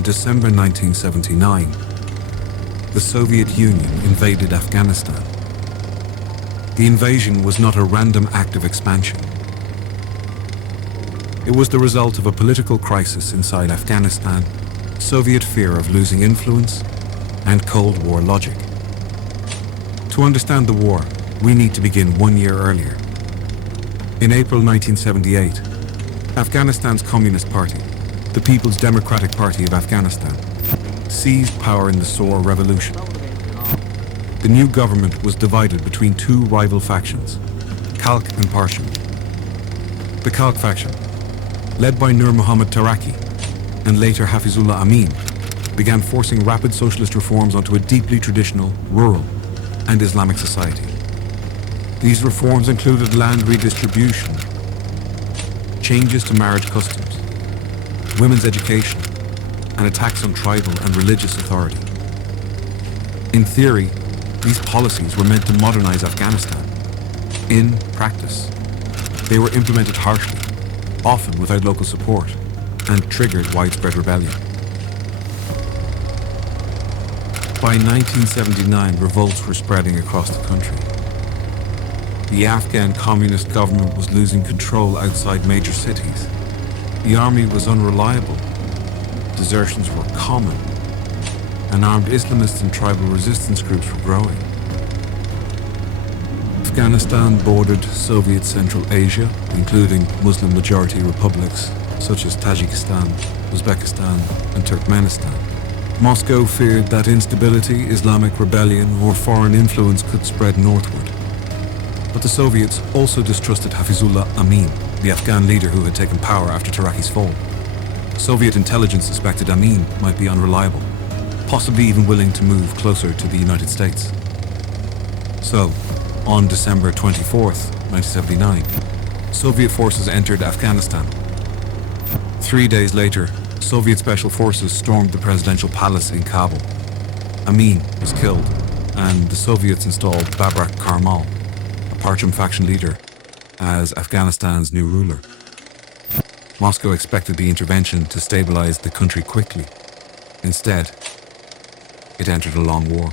In December 1979, the Soviet Union invaded Afghanistan. The invasion was not a random act of expansion. It was the result of a political crisis inside Afghanistan, Soviet fear of losing influence, and Cold War logic. To understand the war, we need to begin 1 year earlier. In April 1978, Afghanistan's Communist Party, the People's Democratic Party of Afghanistan, seized power in the Soor Revolution. The new government was divided between two rival factions, Khalq and Parcham. The Khalq faction, led by Nur Muhammad Taraki and later Hafizullah Amin, began forcing rapid socialist reforms onto a deeply traditional, rural, and Islamic society. These reforms included land redistribution, changes to marriage customs, women's education, and attacks on tribal and religious authority. In theory, these policies were meant to modernize Afghanistan. In practice, they were implemented harshly, often without local support, and triggered widespread rebellion. By 1979, revolts were spreading across the country. The Afghan communist government was losing control outside major cities. The army was unreliable. Desertions were common. And armed Islamists and tribal resistance groups were growing. Afghanistan bordered Soviet Central Asia, including Muslim-majority republics such as Tajikistan, Uzbekistan, and Turkmenistan. Moscow feared that instability, Islamic rebellion, or foreign influence could spread northward. But the Soviets also distrusted Hafizullah Amin, the Afghan leader who had taken power after Taraki's fall. Soviet intelligence suspected Amin might be unreliable, possibly even willing to move closer to the United States. So, on December 24th, 1979, Soviet forces entered Afghanistan. 3 days later, Soviet special forces stormed the presidential palace in Kabul. Amin was killed, and the Soviets installed Babrak Karmal, a Parcham faction leader, as Afghanistan's new ruler. Moscow expected the intervention to stabilize the country quickly. Instead, it entered a long war.